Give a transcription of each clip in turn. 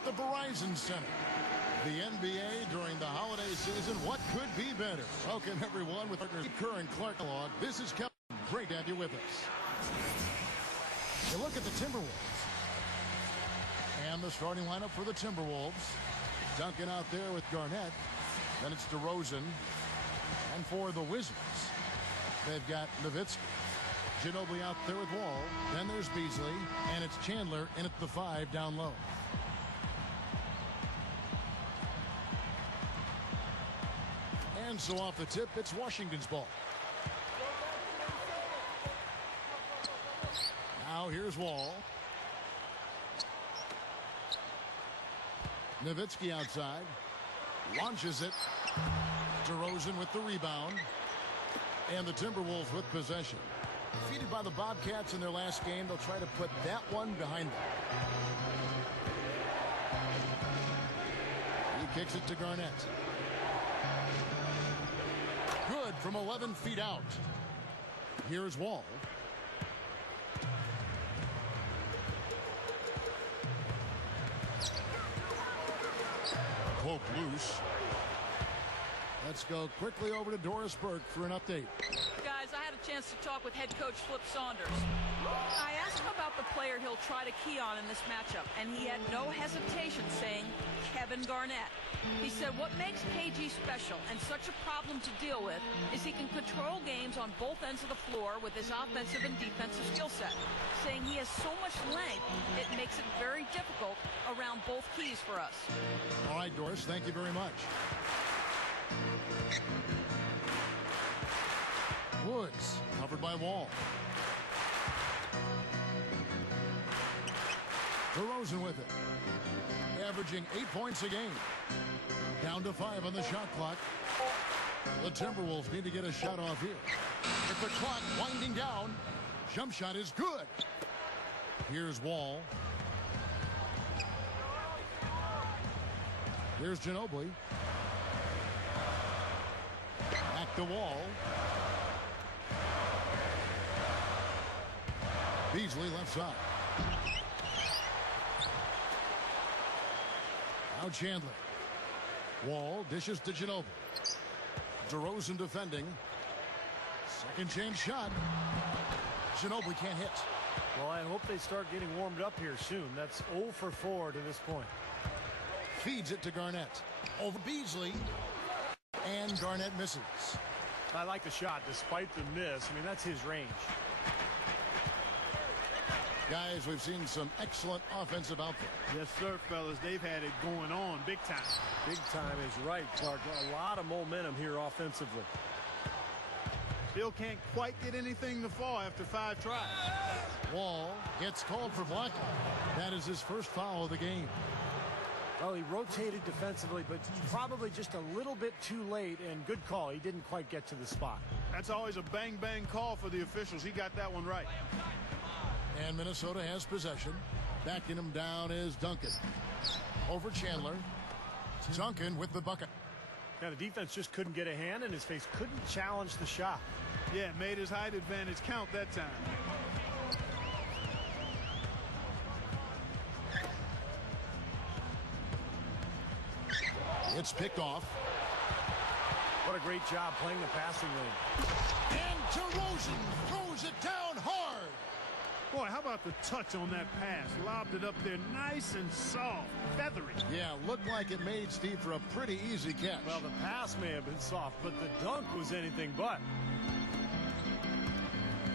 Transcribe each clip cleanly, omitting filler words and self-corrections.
at the Verizon Center. The NBA during the holiday season, what could be better? Welcome, everyone, with partners Kerr and Clark along. This is Kevin. Great to have you with us. You look at the Timberwolves. And the starting lineup for the Timberwolves. Duncan out there with Garnett. Then it's DeRozan. And for the Wizards, they've got Nowitzki. Ginobili out there with Wall. Then there's Beasley. And it's Chandler in at the 5 down low. And so off the tip, it's Washington's ball. Now here's Wall. Nowitzki outside. Launches it. DeRozan with the rebound. And the Timberwolves with possession. Defeated by the Bobcats in their last game, they'll try to put that one behind them. He kicks it to Garnett. Good from 11 feet out. Here's Wall. Poke loose. Let's go quickly over to Doris Burke for an update. Guys, I had a chance to talk with head coach Flip Saunders. I asked him about the player he'll try to key on in this matchup, and he had no hesitation saying Kevin Garnett. He said what makes KG special and such a problem to deal with is he can control games on both ends of the floor with his offensive and defensive skill set. Saying he has so much length, it makes it very difficult around both keys for us. All right, Doris, thank you very much. Woods covered by Wall. DeRozan with it. Averaging 8 points a game. Down to 5 on the shot clock. The Timberwolves need to get a shot off here. With the clock winding down. Jump shot is good. Here's Wall. Here's Ginobili. Back to Wall. Beasley left side. Now Chandler. Wall dishes to Ginobili. DeRozan defending. Second chance shot. Ginobili can't hit. Well, I hope they start getting warmed up here soon. That's 0 for 4 to this point. Feeds it to Garnett. Over Beasley. And Garnett misses. I like the shot despite the miss. I mean, that's his range. Guys, we've seen some excellent offensive output. Yes, sir, fellas. They've had it going on big time. Big time is right, Clark. A lot of momentum here offensively. Still can't quite get anything to fall after 5 tries. Wall gets called for blocking. That is his first foul of the game. Well, he rotated defensively, but probably just a little bit too late, and good call. He didn't quite get to the spot. That's always a bang-bang call for the officials. He got that one right. And Minnesota has possession. Backing him down is Duncan. Over Chandler. Duncan with the bucket. Now, the defense just couldn't get a hand in his face. Couldn't challenge the shot. Yeah, made his height advantage count that time. It's picked off. What a great job playing the passing lane. And DeRozan throws it down hard. Boy, how about the touch on that pass? Lobbed it up there nice and soft, feathery. Yeah, looked like it made Steve for a pretty easy catch. Well, the pass may have been soft, but the dunk was anything but.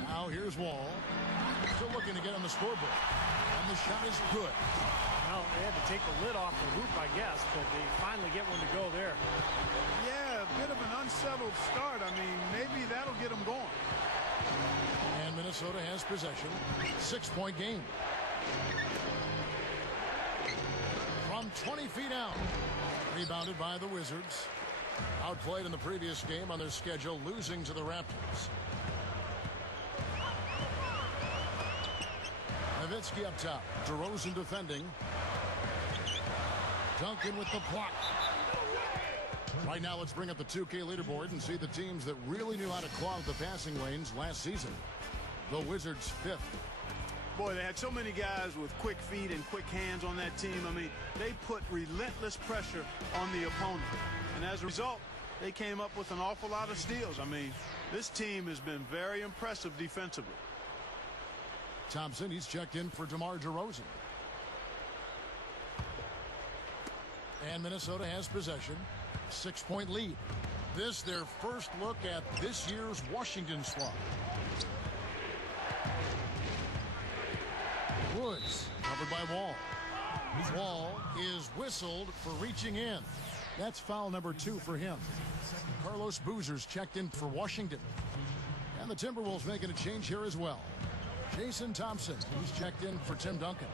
Now here's Wall. Still looking to get on the scoreboard. And the shot is good. Well, they had to take the lid off the hoop, I guess, but they finally get one to go there. Yeah, a bit of an unsettled start. I mean, maybe that'll get them going. And Minnesota has possession. 6-point game. From 20 feet out. Rebounded by the Wizards. Outplayed in the previous game on their schedule, losing to the Raptors. Nowitzki up top. DeRozan defending. Duncan with the block. Right now, let's bring up the 2K leaderboard and see the teams that really knew how to clog the passing lanes last season. The Wizards 5th. Boy, they had so many guys with quick feet and quick hands on that team. I mean, they put relentless pressure on the opponent. And as a result, they came up with an awful lot of steals. I mean, this team has been very impressive defensively. Thompson, he's checked in for DeMar DeRozan. And Minnesota has possession. 6-point lead. This their first look at this year's Washington squad. Woods covered by Wall. Wall is whistled for reaching in. That's foul number 2 for him. Carlos Boozer's checked in for Washington. And the Timberwolves making a change here as well. Jason Thompson, he's checked in for Tim Duncan.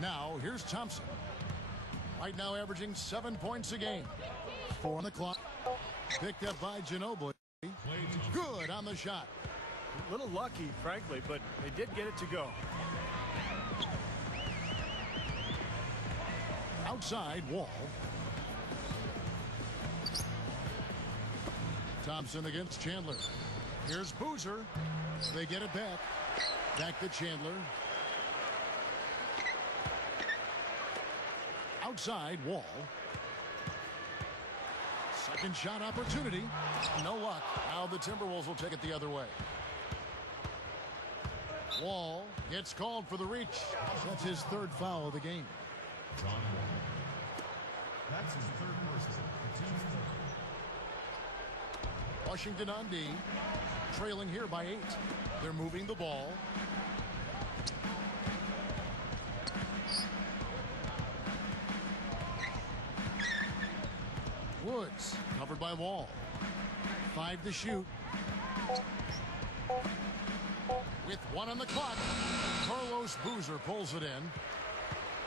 Now, here's Thompson. Right now averaging 7 points a game. 4 on the clock. Picked up by Ginobili. Good on the shot. A little lucky, frankly, but they did get it to go. Outside, Wall. Thompson against Chandler. Here's Boozer. They get it back. Back to Chandler. Outside, Wall. Second shot opportunity. No luck. Now the Timberwolves will take it the other way. Wall gets called for the reach. That's his 3rd foul of the game. That's his 3rd personal. Team's 3rd. Washington on D. Trailing here by 8. They're moving the ball. Woods covered by Wall. 5 to shoot. With 1 on the clock, Carlos Boozer pulls it in.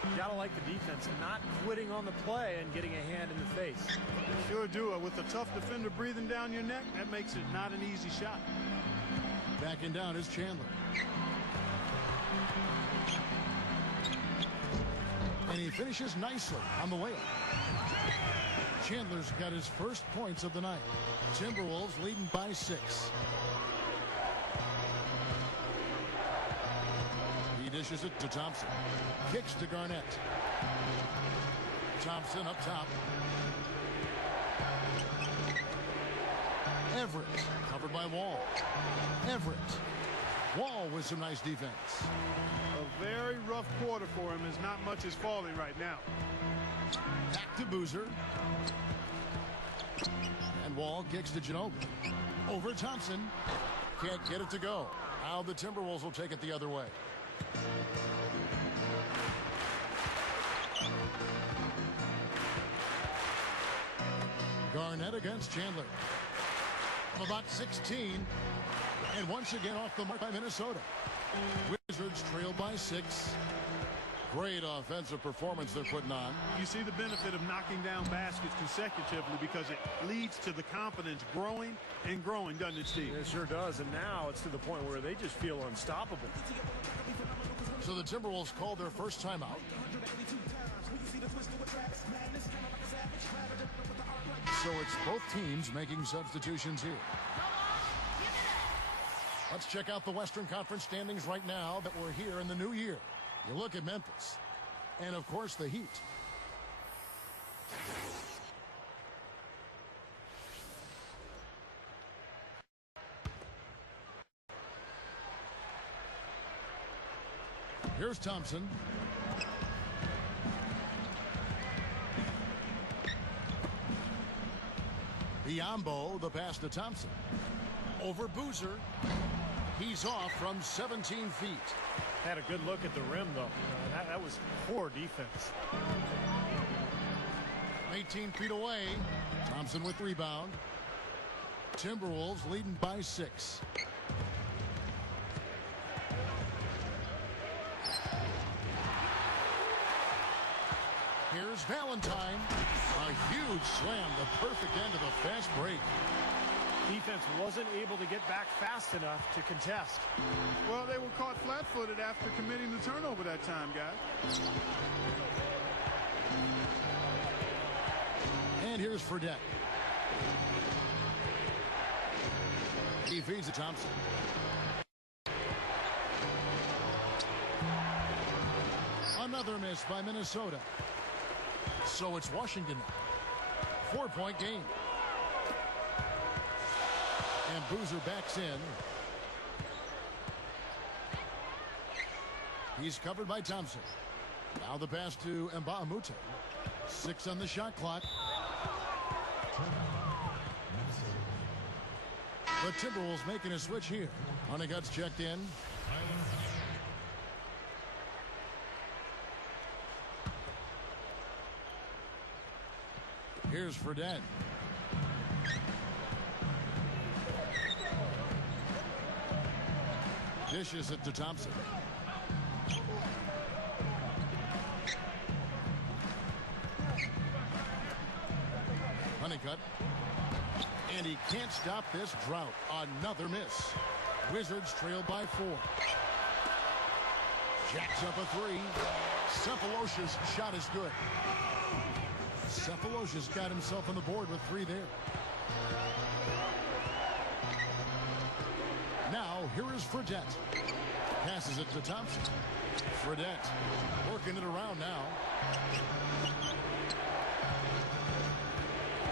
You gotta like the defense, not quitting on the play and getting a hand in the face. Sure do. With a tough defender breathing down your neck, that makes it not an easy shot. Backing down is Chandler. And he finishes nicely on the layup. Chandler's got his first points of the night. Timberwolves leading by 6. He dishes it to Thompson. Kicks to Garnett. Thompson up top. Everett covered by Wall. Everett. Wall with some nice defense. A very rough quarter for him, as not much is falling right now. Back to Boozer. And Wall kicks to Ginobili. Over Thompson. Can't get it to go. Now the Timberwolves will take it the other way. Garnett against Chandler. About 16. And once again off the mark by Minnesota. Wizards trail by 6. Great offensive performance they're putting on. You see the benefit of knocking down baskets consecutively because it leads to the confidence growing and growing, doesn't it, Steve? It sure does, and now it's to the point where they just feel unstoppable. So the Timberwolves called their first timeout. So it's both teams making substitutions here. Let's check out the Western Conference standings right now that we're here in the new year. You look at Memphis, and of course the Heat. Here's Thompson. Biombo, the pass to Thompson. Over Boozer. He's off from 17 feet. Had a good look at the rim, though. That was poor defense. 18 feet away. Thompson with rebound. Timberwolves leading by 6. Here's Valentine. A huge slam, the perfect end of a fast break. Defense wasn't able to get back fast enough to contest. Well, they were caught flat-footed after committing the turnover that time, guys. And here's Fredette. He feeds to Thompson. Another miss by Minnesota. So it's Washington now. 4-point game. And Boozer backs in. He's covered by Thompson. Now the pass to Mbamute. 6 on the shot clock. The Timberwolves making a switch here. Honeycutt's checked in. Here's Fredette. Dishes it to Thompson. Honeycutt. And he can't stop this drought. Another miss. Wizards trail by 4. Jacks up a 3. Cephalosha's shot is good. Cephalosha's got himself on the board with 3 there. Now, here is Fredette. Passes it to Thompson. Fredette working it around now.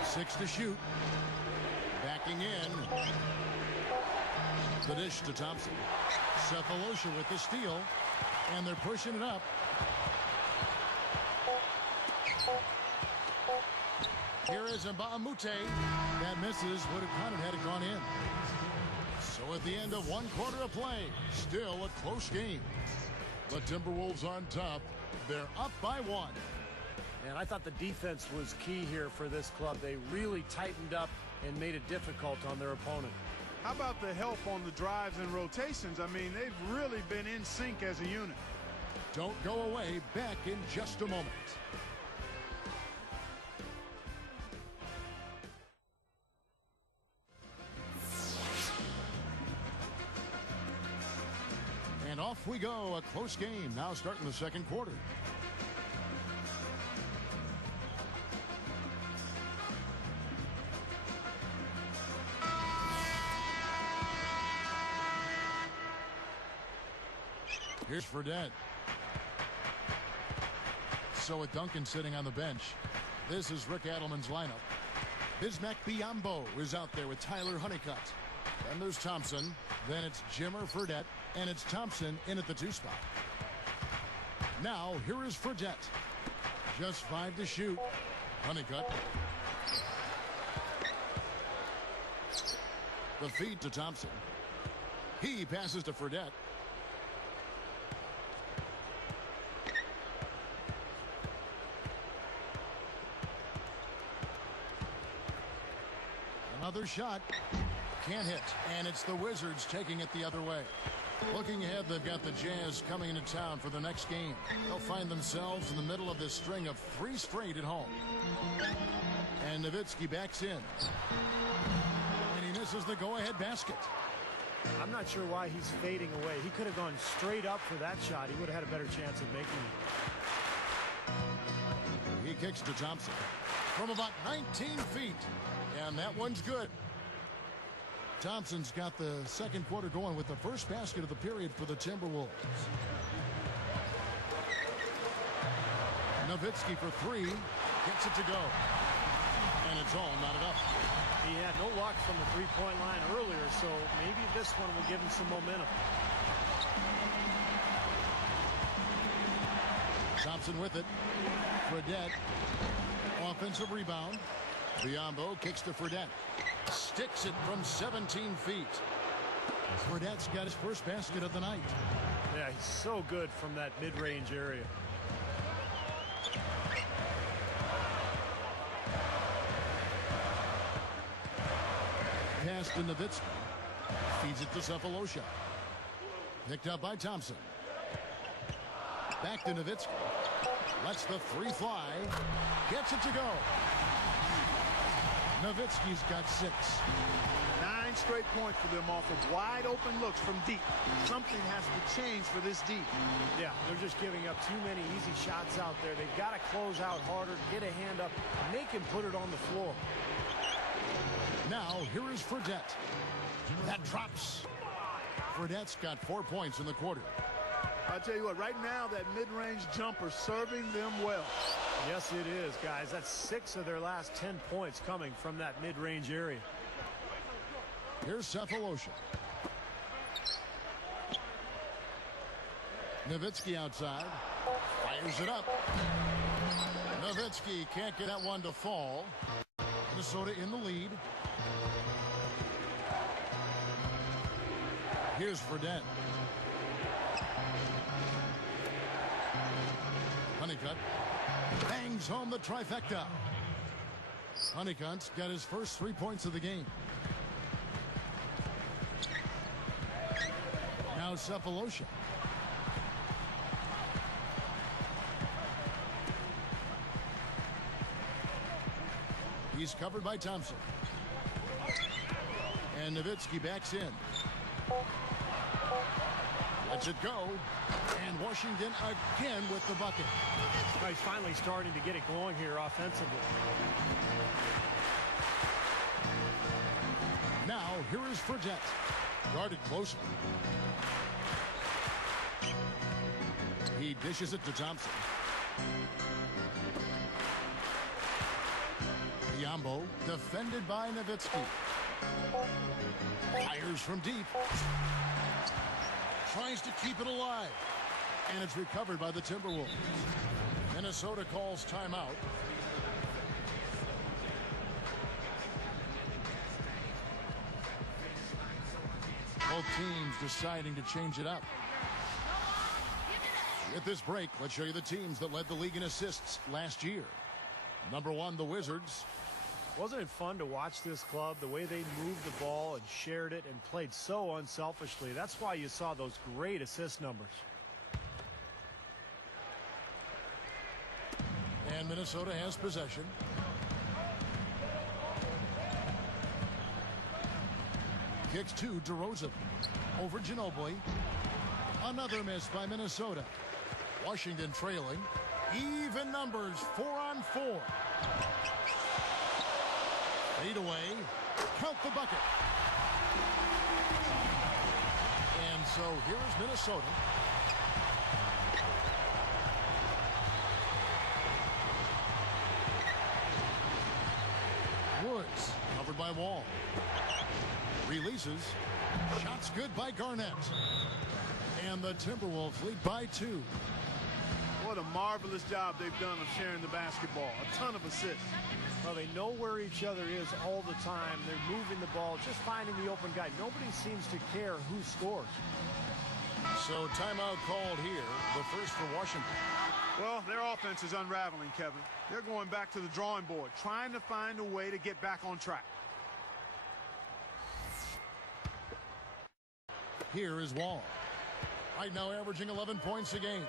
6 to shoot. Backing in. The dish to Thompson. Cephalosha with the steal. And they're pushing it up. Here is Mbamute. That misses. Would have counted had it gone in. So at the end of 1 quarter of play, still a close game. The Timberwolves on top. They're up by 1. And I thought the defense was key here for this club. They really tightened up and made it difficult on their opponent. How about the help on the drives and rotations? I mean, they've really been in sync as a unit. Don't go away. Back in just a moment. And off we go. A close game now starting the second quarter. Here's Fredette. So with Duncan sitting on the bench, this is Rick Adelman's lineup. Bismack Biyombo is out there with Tyler Honeycutt. Then there's Thompson. Then it's Jimmer Fredette. And it's Thompson in at the 2 spot. Now, here is Fredette. Just 5 to shoot. Honeycutt. The feed to Thompson. He passes to Fredette. Another shot. Can't hit. And it's the Wizards taking it the other way. Looking ahead, they've got the Jazz coming into town for the next game. They'll find themselves in the middle of this string of 3 straight at home. And Nowitzki backs in. And he misses the go-ahead basket. I'm not sure why he's fading away. He could have gone straight up for that shot. He would have had a better chance of making it. He kicks to Thompson from about 19 feet. And that one's good. Thompson's got the second quarter going with the first basket of the period for the Timberwolves. Nowitzki for 3. Gets it to go. And it's all knotted up. He had no luck from the 3-point line earlier, so maybe this one will give him some momentum. Thompson with it. Fredette. Offensive rebound. Biyombo kicks to Fredette. Sticks it from 17 feet. Fredette's got his first basket of the night. Yeah, he's so good from that mid-range area. Pass to Nowitzki. Feeds it to Cephalosha. Picked up by Thompson. Back to Nowitzki. Lets the 3 fly. Gets it to go. Nowitzki's got 6. 9 straight points for them off of wide open looks from deep. Something has to change for this deep. Yeah, they're just giving up too many easy shots out there. They've got to close out harder, get a hand up, make him put it on the floor. Now, here is Fredette. That drops. Fredette's got 4 points in the quarter. I tell you what, right now that mid-range jumper serving them well. Yes, it is, guys. That's 6 of their last 10 points coming from that mid-range area. Here's Cephalosha. Nowitzki outside. Fires it up. Nowitzki can't get that one to fall. Minnesota in the lead. Here's Fredette. Honeycutt bangs home the trifecta. Honeycutt's got his first 3 points of the game. Now Cephalosha. He's covered by Thompson. And Nowitzki backs in. Lets it go. And Washington again with the bucket. Oh, he's finally starting to get it going here offensively. Now, here is Fredette. Guarded closely. He dishes it to Thompson. Biombo defended by Nowitzki. Fires from deep. Tries to keep it alive. And it's recovered by the Timberwolves. Minnesota calls timeout. Both teams deciding to change it up. At this break, let's show you the teams that led the league in assists last year. Number 1, the Wizards. Wasn't it fun to watch this club, the way they moved the ball and shared it and played so unselfishly? That's why you saw those great assist numbers. And Minnesota has possession. Kicks to DeRozan. Over Ginobili. Another miss by Minnesota. Washington trailing. Even numbers, 4-on-4. Fade away. Count the bucket. And so here is Minnesota. Woods covered by Wall. Releases. Shots good by Garnett. And the Timberwolves lead by 2. What a marvelous job they've done of sharing the basketball. A ton of assists. Well, they know where each other is all the time. They're moving the ball, just finding the open guy. Nobody seems to care who scores. So timeout called here, the first for Washington. Well, their offense is unraveling, Kevin. They're going back to the drawing board, trying to find a way to get back on track. Here is Wall. Right now averaging 11 points a game.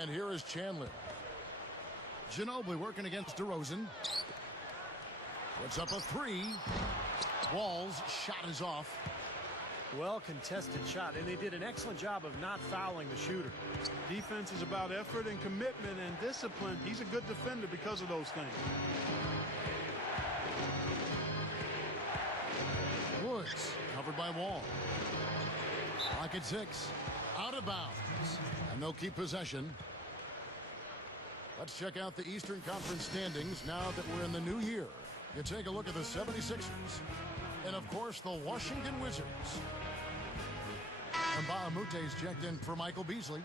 And here is Chandler. Ginobili working against DeRozan. Puts up a 3. Wall's shot is off. Well contested shot, and they did an excellent job of not fouling the shooter. Defense is about effort and commitment and discipline. He's a good defender because of those things. Woods covered by Wall. Pocket 6. Out of bounds. And they'll keep possession. Let's check out the Eastern Conference standings now that we're in the new year. You take a look at the 76ers. And, of course, the Washington Wizards. And Baamute's checked in for Michael Beasley.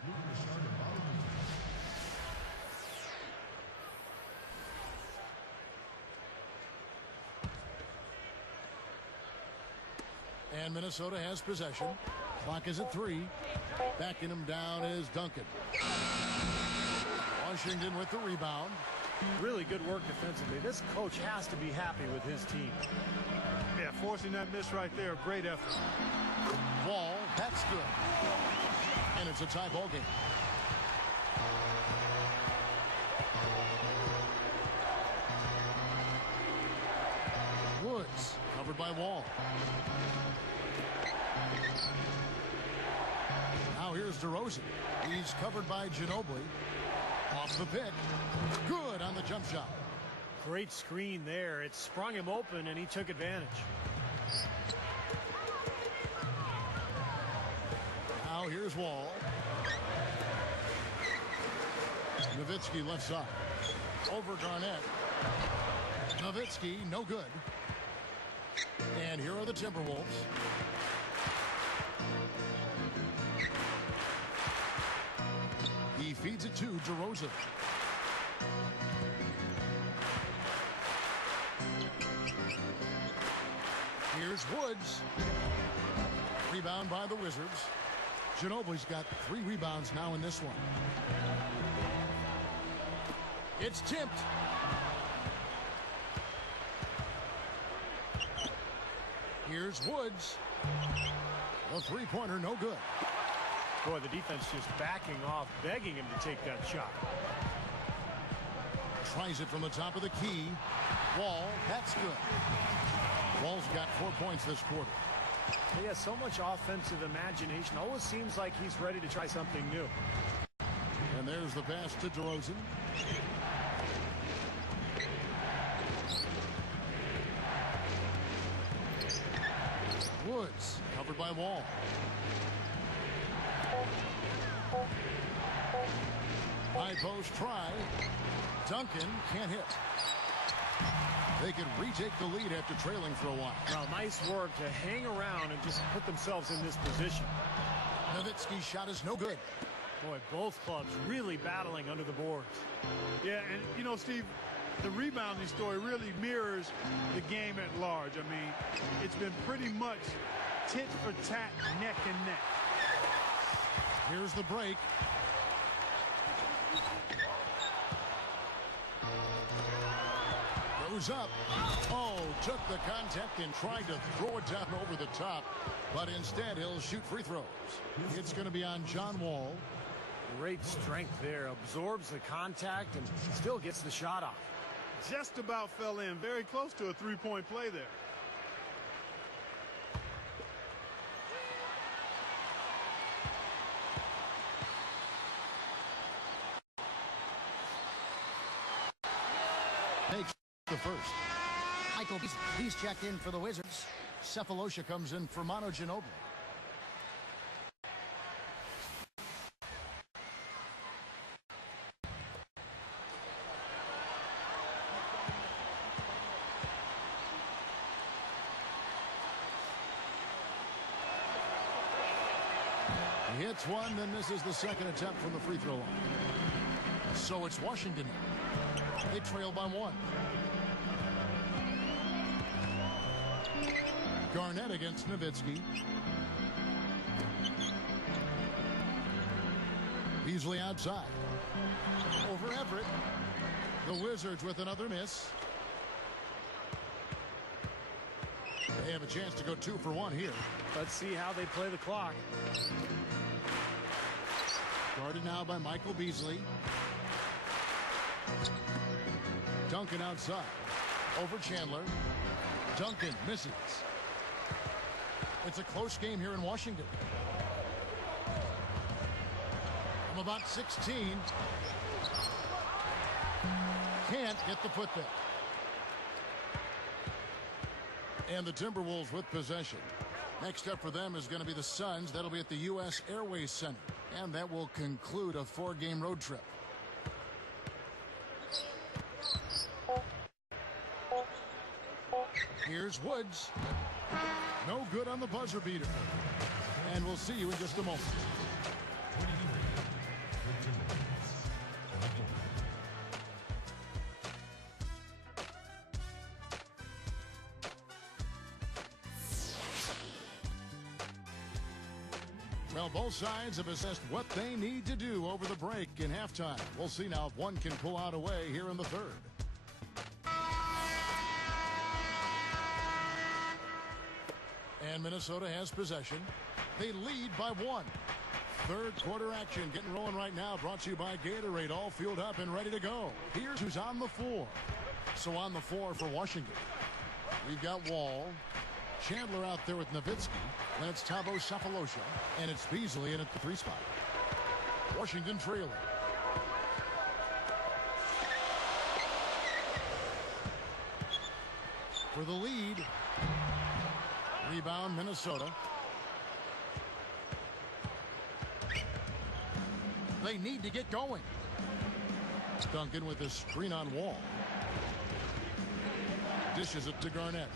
And Minnesota has possession. Clock is at 3. Backing him down is Duncan. Washington with the rebound. Really good work defensively. This coach has to be happy with his team. Yeah, forcing that miss right there, great effort. Wall, that's good. And it's a tie ball game. Woods covered by Wall. Now here's DeRozan. He's covered by Ginobili. Off the pick. Good on the jump shot. Great screen there. It sprung him open, and he took advantage. Now here's Wall. Nowitzki left side. Over Garnett. Nowitzki, no good. And here are the Timberwolves. He feeds it to DeRozan. Here's Woods. Rebound by the Wizards. Ginobili's got 3 rebounds now in this one. It's tipped. Here's Woods. The three-pointer, no good. Boy, the defense just backing off, begging him to take that shot. Tries it from the top of the key. Wall, that's good. Wall's got 4 points this quarter. He has so much offensive imagination. Always seems like he's ready to try something new. And there's the pass to DeRozan. Woods, covered by Wall. High post try. Duncan can't hit. They can retake the lead after trailing for a while. Now, nice work to hang around and just put themselves in this position. Nowitzki's shot is no good. Boy, both clubs really battling under the boards. Yeah, and you know, Steve, the rebounding story really mirrors the game at large. I mean, it's been pretty much tit for tat, neck and neck. Here's the break. Goes up. Oh, took the contact and tried to throw it down over the top, but instead he'll shoot free throws. It's going to be on John Wall. Great strength there. Absorbs the contact and still gets the shot off. Just about fell in. Very close to a three-point play there. Takes the first. Michael, he's checked in for the Wizards. Cephalosha comes in for Manu Ginobili. He hits one, then misses the second attempt from the free throw line. So it's Washington. They trail by 1. Garnett against Nowitzki. Beasley outside. Over Everett. The Wizards with another miss. They have a chance to go 2 for 1 here. Let's see how they play the clock. Guarded now by Michael Beasley. Duncan outside. Over Chandler. Duncan misses. It's a close game here in Washington. From about 16. Can't get the putback. And the Timberwolves with possession. Next up for them is going to be the Suns. That'll be at the U.S. Airways Center. And that will conclude a 4-game road trip. Here's Woods. No good on the buzzer beater. And we'll see you in just a moment. Well, both sides have assessed what they need to do over the break in halftime. We'll see now if one can pull out away here in the third. And Minnesota has possession. They lead by 1. Third quarter action getting rolling right now. Brought to you by Gatorade. All fueled up and ready to go. Here's who's on the floor. So on the floor for Washington, we've got Wall. Chandler out there with Nowitzki. That's Thabo Cephalosha. And it's Beasley in at the 3 spot. Washington trailing. For the lead. Rebound Minnesota. They need to get going. Duncan with a screen on Wall. Dishes it to Garnett.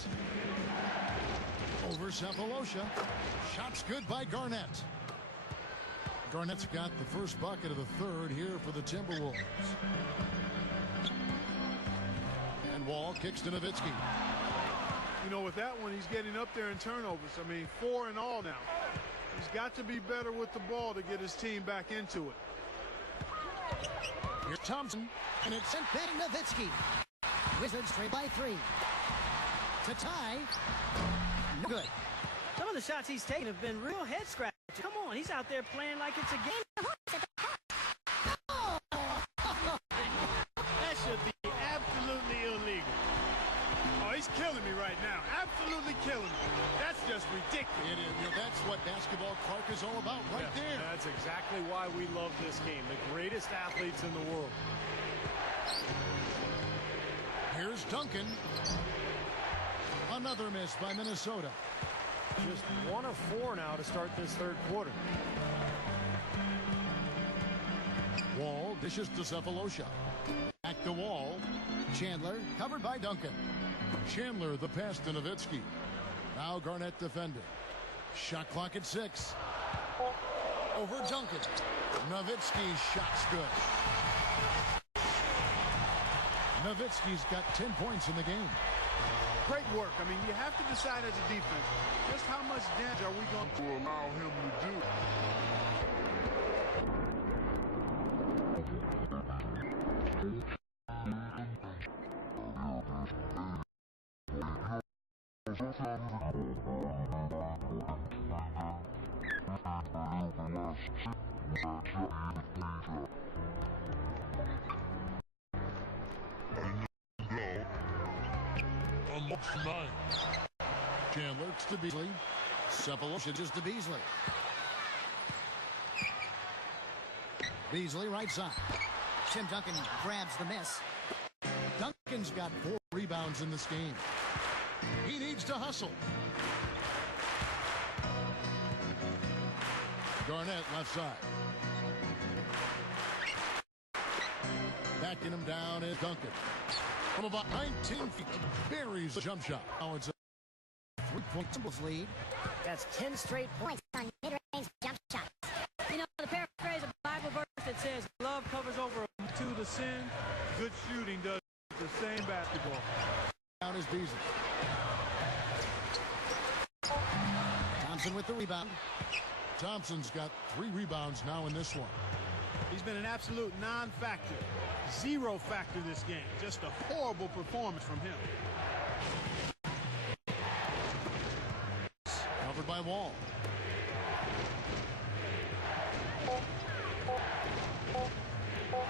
Over Cephalosha. Shots good by Garnett. Garnett's got the first bucket of the third here for the Timberwolves. And Wall kicks to Nowitzki. You know, with that one, he's getting up there in turnovers. I mean, 4 in all now. He's got to be better with the ball to get his team back into it. Here's Thompson. And it's sent back Nowitzki. Wizards trail by 3. To tie. No good. Some of the shots he's taken have been real head scratchers. Come on, he's out there playing like it's a game. That should be absolutely illegal. Oh, he's killing me right now. Absolutely killing me. That's just ridiculous. It is. You know, that's what basketball, Clark, is all about right there. That's exactly why we love this game. The greatest athletes in the world. Here's Duncan. Another miss by Minnesota. Just 1 of 4 now to start this third quarter. Wall dishes to Cephalosha. Back to Wall. Chandler covered by Duncan. Chandler the pass to Nowitzki. Now Garnett defending. Shot clock at 6. Over Duncan. Nowitzki's shot's good. Nowitzki's got 10 points in the game. Great work. I mean, you have to decide as a defense, just how much damage are we going to allow him to do. Chandler to Beasley. Cephalosha just to Beasley. Beasley right side. Tim Duncan grabs the miss. Duncan's got 4 rebounds in this game. He needs to hustle. Garnett left side. Backing him down is Duncan. From about 19 feet, buries the jump shot. Now it's a 3-point Timberwolves lead. That's 10 straight points on mid-range jump shots. You know, the paraphrase of the Bible verse that says love covers over To the sin, good shooting does the same basketball. Down is Beasley. Thompson with the rebound. Thompson's got 3 rebounds now in this one. He's been an absolute non-factor. 0 factor this game. Just a horrible performance from him. Covered by Wall.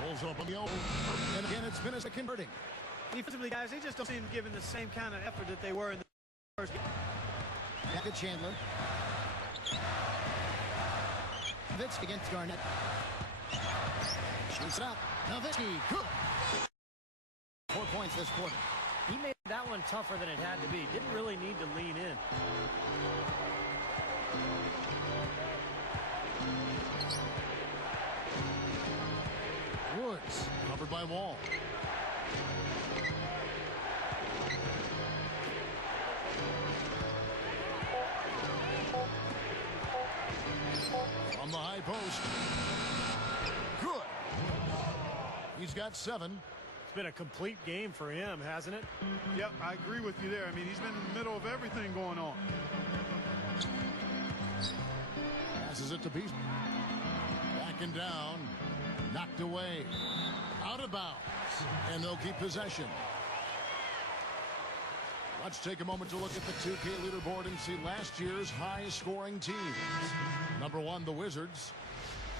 Pulls open the open. And again, it's Minnesota converting. defensively, guys. They just don't seem given the same kind of effort that they were in the first game. Back to Chandler. Nowitzki against Garnett. Shoots it up. Nowitzki, good. 4 points this quarter. He made that one tougher than it had to be. Didn't really need to lean in. Woods, covered by Wall. From the high post. Good. He's got 7. It's been a complete game for him, hasn't it? Yep, I agree with you there. I mean, he's been in the middle of everything going on. Passes it to Beasley. Backing down. Knocked away. Out of bounds. And they'll keep possession. Let's take a moment to look at the 2K leaderboard and see last year's highest scoring teams. Number 1, the Wizards.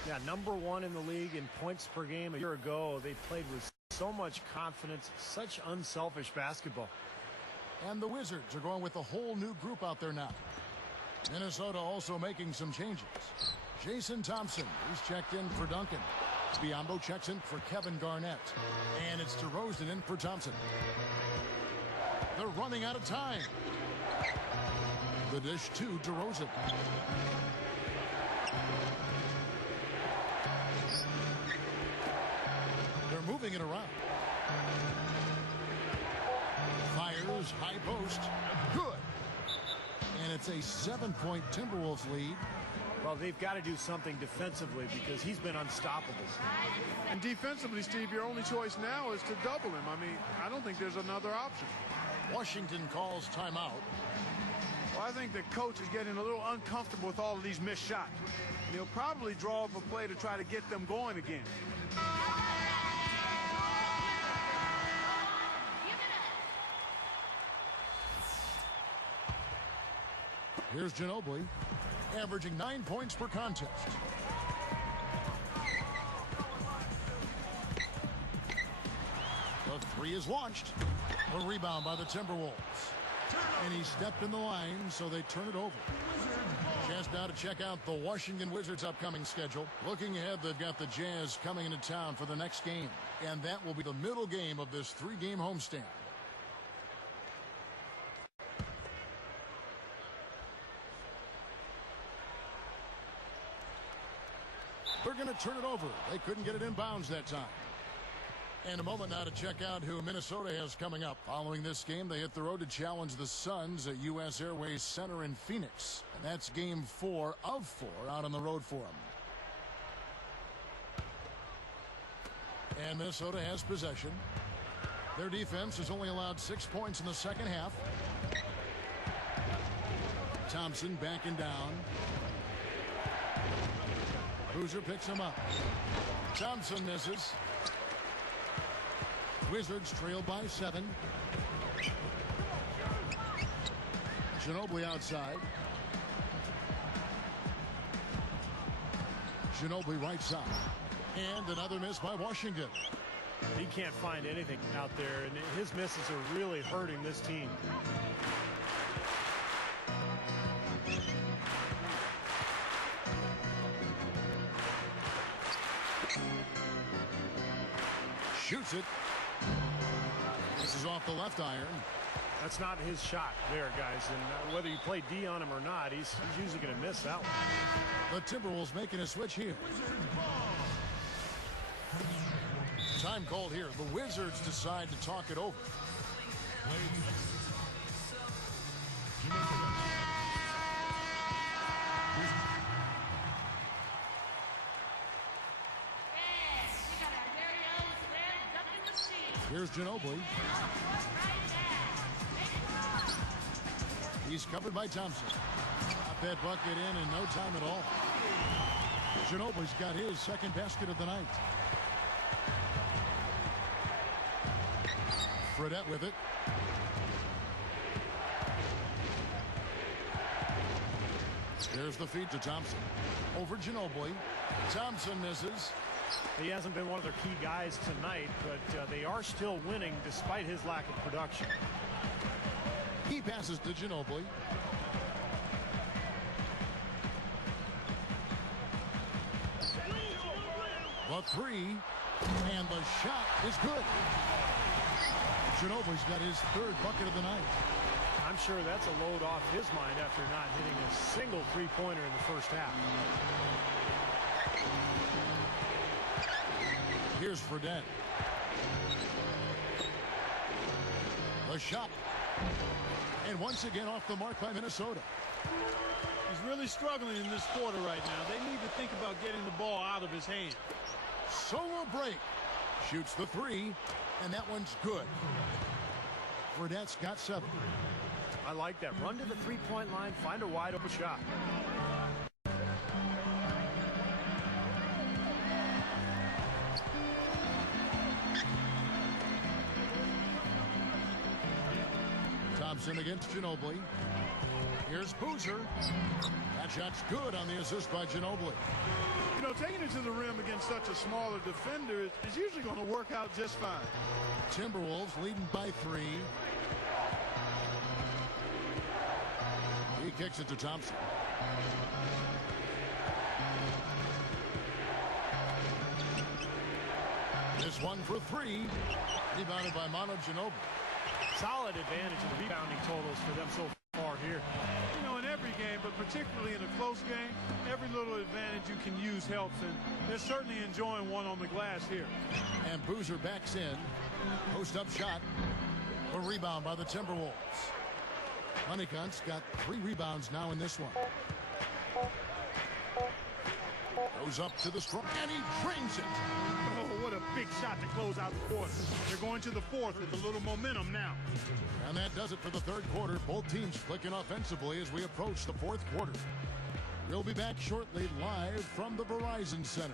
Yeah, number 1 in the league in points per game a year ago. They played with so much confidence, such unselfish basketball. And the Wizards are going with a whole new group out there now. Minnesota also making some changes. Jason Thompson, he's checked in for Duncan. Biyombo checks in for Kevin Garnett. And it's DeRozan in for Thompson. They're running out of time. The dish to DeRozan. moving it around. Fires, high post. Good. And it's a 7-point Timberwolves lead. Well, they've got to do something defensively because he's been unstoppable. And defensively, Steve, your only choice now is to double him. I mean, I don't think there's another option. Washington calls timeout. Well, I think the coach is getting a little uncomfortable with all of these missed shots. And he'll probably draw up a play to try to get them going again. Here's Ginobili, averaging 9 points per contest. The three is launched. A rebound by the Timberwolves. And he stepped in the line, so they turn it over. Chance now to check out the Washington Wizards' upcoming schedule. Looking ahead, they've got the Jazz coming into town for the next game. And that will be the middle game of this 3-game homestand. They're going to turn it over. They couldn't get it in bounds that time. And a moment now to check out who Minnesota has coming up. Following this game, they hit the road to challenge the Suns at U.S. Airways Center in Phoenix. And that's game 4 of 4 out on the road for them. And Minnesota has possession. Their defense has only allowed 6 points in the second half. Thompson backing down. Boozer picks him up. Thompson misses. Wizards trail by 7. Ginobili outside. Ginobili right side. And another miss by Washington. He can't find anything out there, and his misses are really hurting this team. Shoots it. This is off the left iron. That's not his shot there, guys. And whether you play D on him or not, he's usually going to miss that one. The Timberwolves making a switch here. Time called here. The Wizards decide to talk it over. Here's Ginobili. He's covered by Thompson. Got that bucket in no time at all. Ginobili's got his second basket of the night. Fredette with it. There's the feed to Thompson. Over Ginobili. Thompson misses. He hasn't been one of their key guys tonight, but they are still winning despite his lack of production. He passes to Ginobili. The three, and the shot is good. Ginobili's got his third bucket of the night. I'm sure that's a load off his mind after not hitting a single three-pointer in the first half. Here's Fredette. The shot. And once again off the mark by Minnesota. He's really struggling in this quarter right now. They need to think about getting the ball out of his hand. Solo break. Shoots the three, and that one's good. Fredette's got 7. I like that. Run to the three-point line, find a wide-open shot. Thompson against Ginobili. Here's Boozer. That shot's good on the assist by Ginobili. You know, taking it to the rim against such a smaller defender is usually going to work out just fine. Timberwolves leading by 3. He kicks it to Thompson. This one for 3. Rebounded by Manu Ginobili. Solid advantage in the rebounding totals for them so far here. You know, in every game, but particularly in a close game, every little advantage you can use helps, and they're certainly enjoying one on the glass here. And Boozer backs in. Post-up shot. A rebound by the Timberwolves. Honeycutt's got 3 rebounds now in this one. Goes up to the stroke, and he drains it. Oh, what a big shot to close out the fourth. They're going to the fourth with a little momentum now. And that does it for the third quarter. Both teams clicking offensively as we approach the fourth quarter. We'll be back shortly live from the Verizon Center.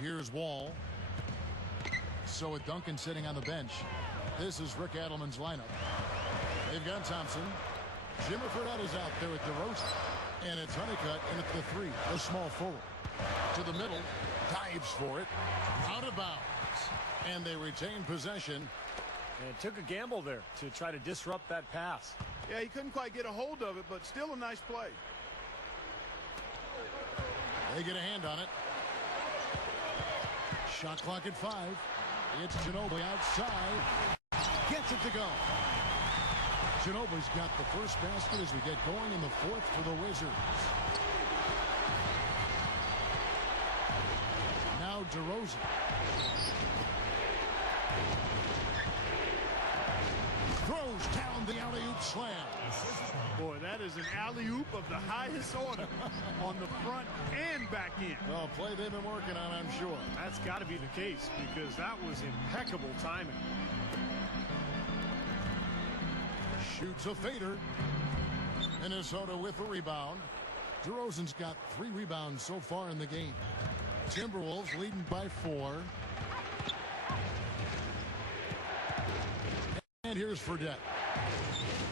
Here's Wall. So with Duncan sitting on the bench, this is Rick Adelman's lineup. They've got Thompson. Jimmy Fredette is out there with DeRozan. And it's Honeycutt in at the 3, the small forward. To the middle, dives for it. Out of bounds. And they retain possession. And took a gamble there to try to disrupt that pass. Yeah, he couldn't quite get a hold of it, but still a nice play. They get a hand on it. Shot clock at 5. It's Ginobili outside. Gets it to go. Ginobili's got the first basket as we get going in the fourth for the Wizards. Now DeRozan. Throws down the alley-oop slam. Boy, that is an alley-oop of the highest order on the front and back end. Well, play they've been working on, I'm sure. That's got to be the case because that was impeccable timing. Shoots a fader. Minnesota with a rebound. DeRozan's got 3 rebounds so far in the game. Timberwolves leading by 4. And here's Fredette.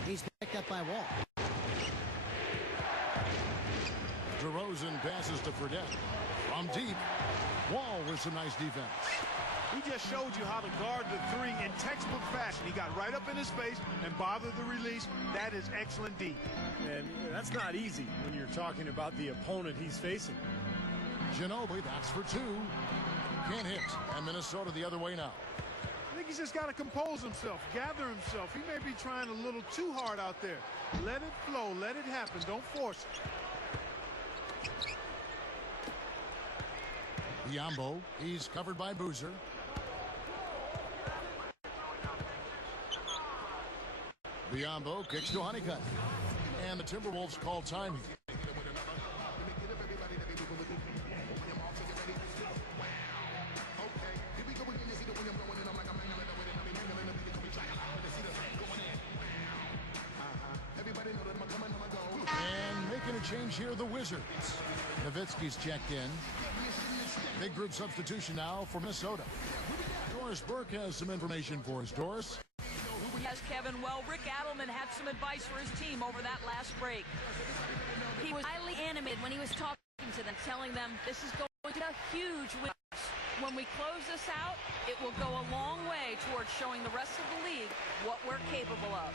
He's picked up by Wall. DeRozan passes to Fredette. From deep. Wall with some nice defense. He just showed you how to guard the 3 in textbook fashion. He got right up in his face and bothered the release. That is excellent D. And that's not easy when you're talking about the opponent he's facing. Ginobili, that's for 2. Can't hit. And Minnesota the other way now. I think he's just got to compose himself, gather himself. He may be trying a little too hard out there. Let it flow. Let it happen. Don't force it. Biombo, he's covered by Boozer. Biombo kicks to Honeycutt. And the Timberwolves call time. And making a change here, the Wizards. Nowitzki's checked in. Big group substitution now for Minnesota. Doris Burke has some information for us. Doris? Yes, Kevin. Well, Rick Adelman had some advice for his team over that last break. He was highly animated when he was talking to them, telling them this is going to be a huge win. When we close this out, it will go a long way towards showing the rest of the league what we're capable of.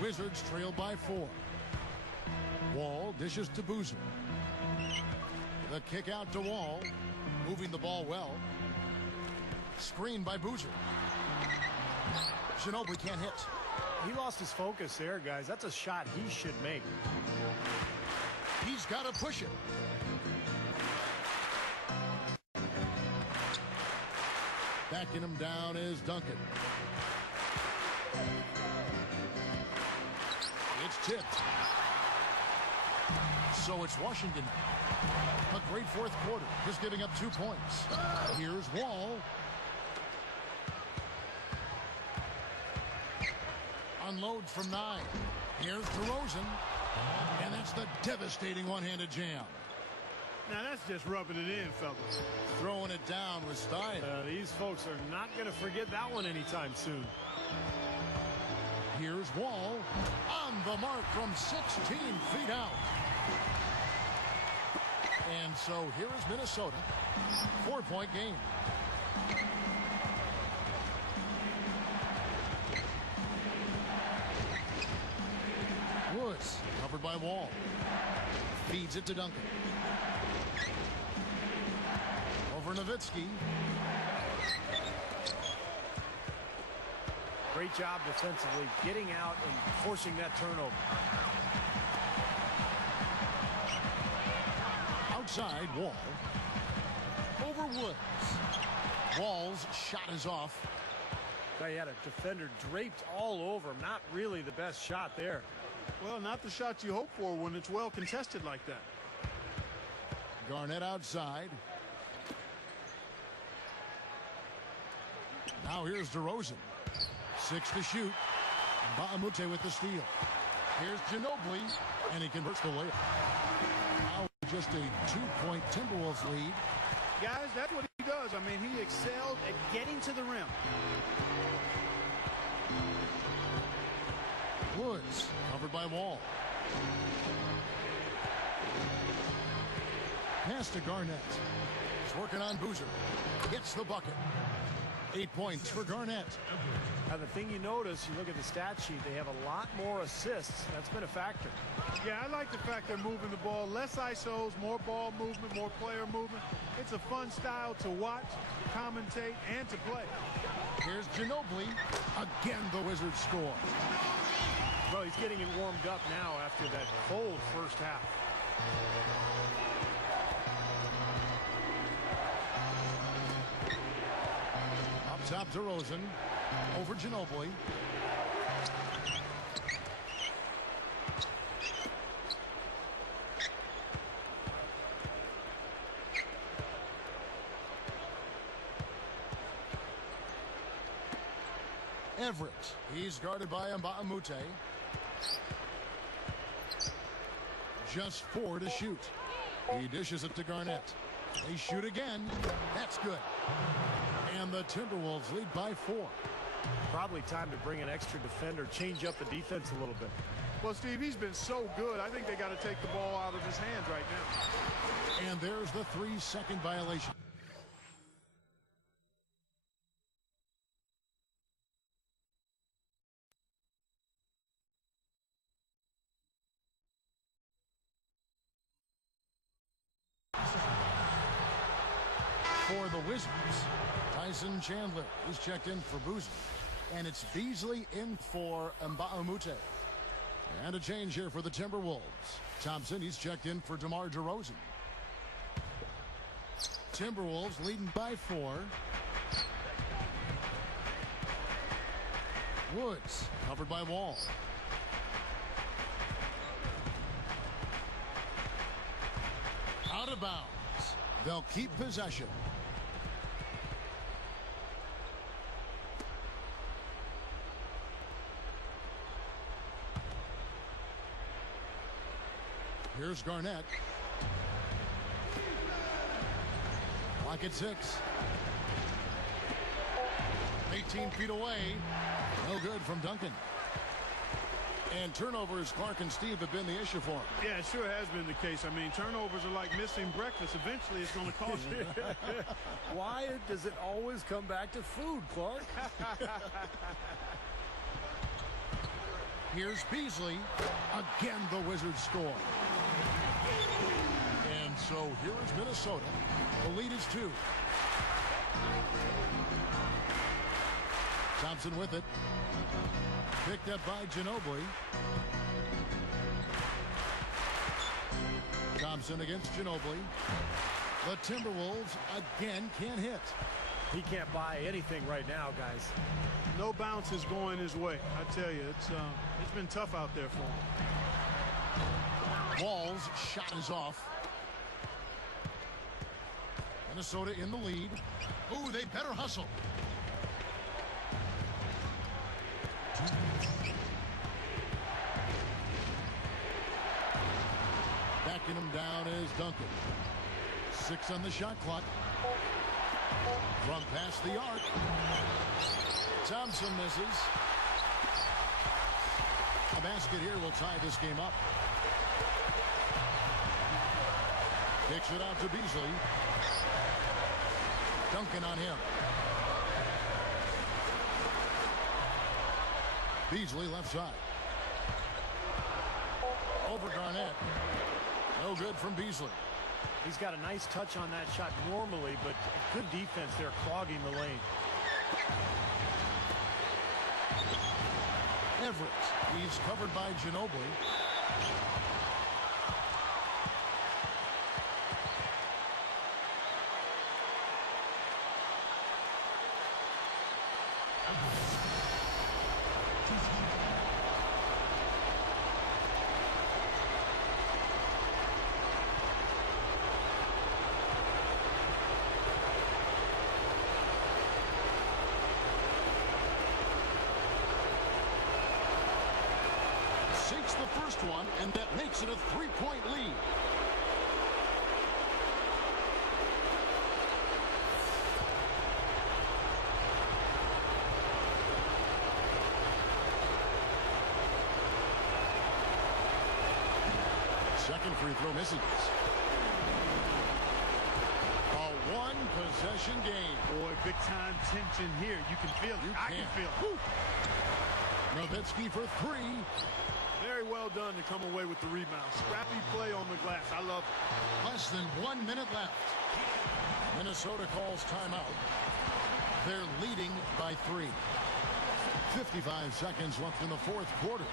Wizards trail by 4. Wall dishes to Boozer. The kick out to Wall. Moving the ball well. Screen by Boozer. Ginobili can't hit. He lost his focus there, guys. That's a shot he should make. He's got to push it. Backing him down is Duncan. It's tipped. So it's Washington. A great fourth quarter, just giving up 2 points. Here's Wall. Unloads from 9. Here's DeRozan. And that's the devastating one-handed jam. Now that's just rubbing it in, fellas. Throwing it down with Stein. These folks are not going to forget that one anytime soon. Here's Wall. On the mark from 16 feet out. And so here is Minnesota. 4-point game. Covered by Wall. Feeds it to Duncan. Over Nowitzki. Great job defensively, getting out and forcing that turnover. Outside, Wall. Over Woods. Wall's shot is off. They had a defender draped all over him. Not really the best shot there. Well, not the shot you hope for when it's well contested like that. Garnett outside. Now here's DeRozan. 6 to shoot. Ba'amute with the steal. Here's Ginobili, and he converts the layup. Now just a 2-point Timberwolves lead. Guys, that's what he does. I mean, he excelled at getting to the rim. Woods covered by Wall. Pass to Garnett. He's working on Boozer. Gets the bucket. 8 points for Garnett. Now, the thing you notice, you look at the stat sheet, they have a lot more assists. That's been a factor. Yeah, I like the fact they're moving the ball. Less ISOs, more ball movement, more player movement. It's a fun style to watch, commentate, and to play. Here's Ginobili. Again, the Wizards score. Well, he's getting it warmed up now after that cold first half. Up top, DeRozan. Over Ginobili. Everett. He's guarded by Mba'amute. Just 4 to shoot. He dishes it to Garnett. They shoot again. That's good. And the Timberwolves lead by 4. Probably time to bring an extra defender, change up the defense a little bit. Well, Steve, he's been so good. I think they got to take the ball out of his hands right now. And there's the 3-second violation. For the Wizards, Tyson Chandler is checked in for Boozer. And it's Beasley in for Mba'amute. And a change here for the Timberwolves. Thompson, he's checked in for DeMar DeRozan. Timberwolves leading by 4. Woods covered by Wall. Out of bounds. They'll keep possession. Here's Garnett. Clock at 6. 18 feet away. No good from Duncan. And turnovers, Clark and Steve, have been the issue for him. Yeah, it sure has been the case. I mean, turnovers are like missing breakfast. Eventually, it's going to cost you. Why does it always come back to food, Clark? Here's Beasley. Again, the Wizards score. And so here is Minnesota. The lead is 2. Thompson with it. Picked up by Ginobili. Thompson against Ginobili. The Timberwolves again can't hit. He can't buy anything right now, guys. No bounce is going his way. I tell you, it's been tough out there for him. Wall's shot is off. Minnesota in the lead. Ooh, they better hustle. Backing him down is Duncan. 6 on the shot clock. From past the arc. Thompson misses. A basket here will tie this game up. Kicks it out to Beasley. Duncan on him. Beasley left side. over Garnett. No good from Beasley. He's got a nice touch on that shot normally, but good defense there clogging the lane. Everett. He's covered by Ginobili. Sinks the first one, and that makes it a three-point lead. Second free throw misses. A one-possession game. Boy, big-time tension here. You can feel it. I can feel it. Nowitzki for three. Very well done to come away with the rebound. Scrappy play on the glass. I love it. Less than 1 minute left. Minnesota calls timeout. They're leading by 3. 55 seconds left in the fourth quarter.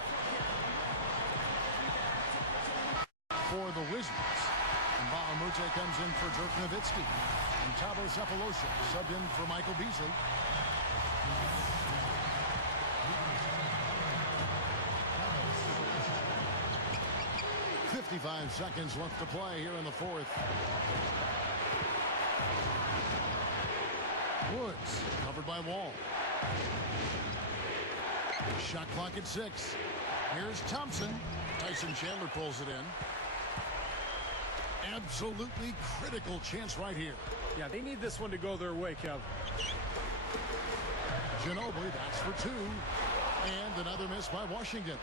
For the Wizards, Bahamute comes in for Dirk Nowitzki. And Thabo Sefolosha subbed in for Michael Beasley. .55 seconds left to play here in the fourth. Woods covered by Wall. Shot clock at 6. Here's Thompson. Tyson Chandler pulls it in. Absolutely critical chance right here. Yeah, they need this one to go their way, Kev. Ginobili, that's for 2. And another miss by Washington.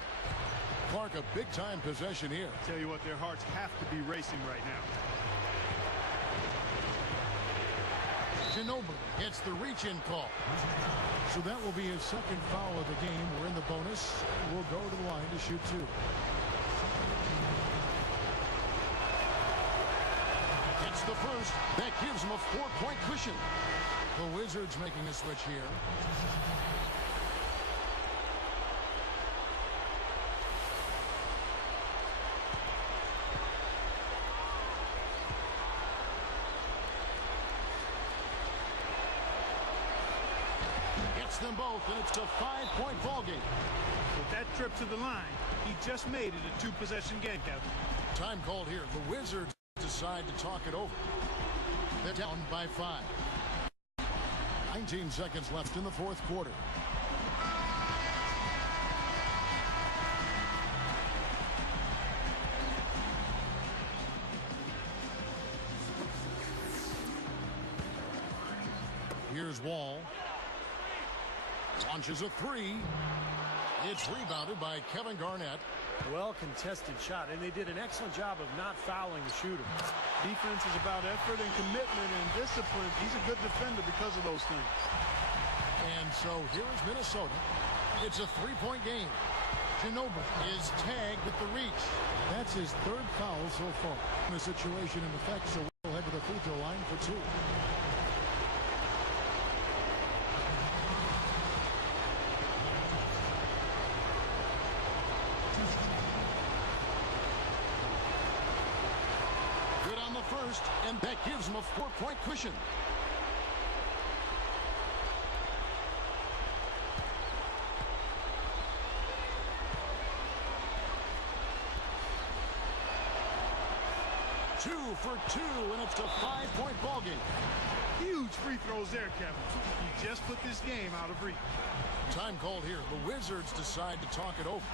Clark, a big-time possession here. Tell you what, their hearts have to be racing right now. Ginobili gets the reach-in call. So that will be his second foul of the game. We're in the bonus. We'll go to the line to shoot 2. Gets the first. That gives him a 4-point cushion. The Wizards making a switch here. Them both, and it's a 5-point ball game. With that trip to the line, he just made it a 2-possession game, Kevin. Time called here. The Wizards decide to talk it over. They're down by 5. 19 seconds left in the fourth quarter. Here's Wall. Launches a 3. It's rebounded by Kevin Garnett. Well contested shot, and they did an excellent job of not fouling the shooter. Defense is about effort and commitment and discipline. He's a good defender because of those things. And so here is Minnesota. It's a 3-point game. Ginobili is tagged with the reach. That's his 3rd foul so far. The situation in effect, so we'll head to the free throw line for 2. First, and that gives him a 4-point cushion. Two for 2, and it's a 5-point ball game. Huge free throws there, Kevin. He just put this game out of reach. Time called here. The Wizards decide to talk it over.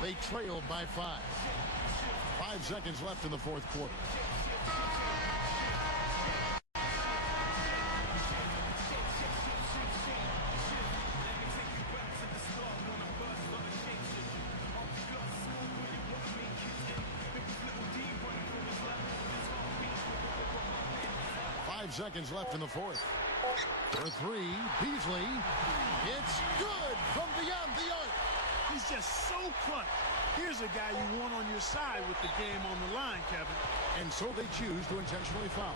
They trailed by 5. 5 seconds left in the fourth quarter. Seconds left in the fourth. For 3, Beasley. It's good from beyond the arc. He's just so clutch. Here's a guy you want on your side with the game on the line, Kevin. And so they choose to intentionally foul.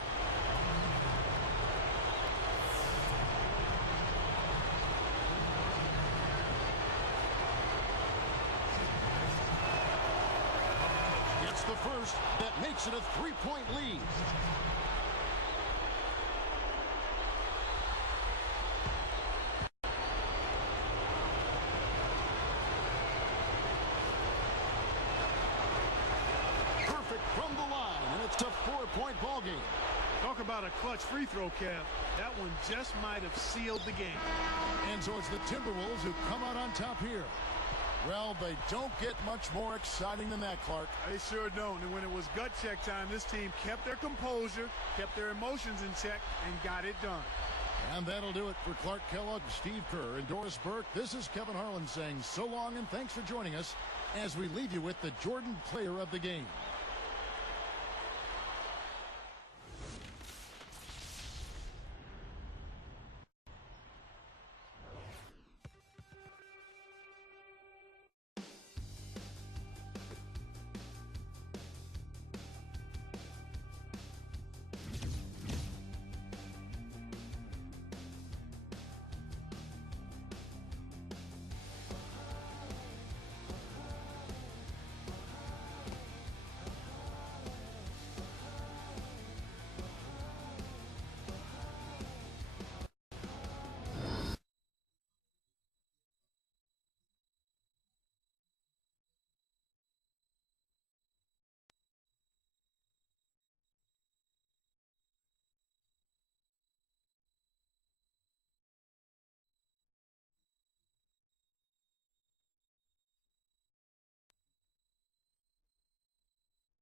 Gets the first. That makes it a 3-point lead. From the line, and it's a 4-point ball game. Talk about a clutch free throw, Kev. That one just might have sealed the game. And so it's the Timberwolves who come out on top here. Well, they don't get much more exciting than that, Clark. They sure don't. And when it was gut check time, this team kept their composure, kept their emotions in check, and got it done. And that'll do it for Clark Kellogg, Steve Kerr, and Doris Burke. This is Kevin Harlan saying so long and thanks for joining us as we leave you with the Jordan Player of the Game.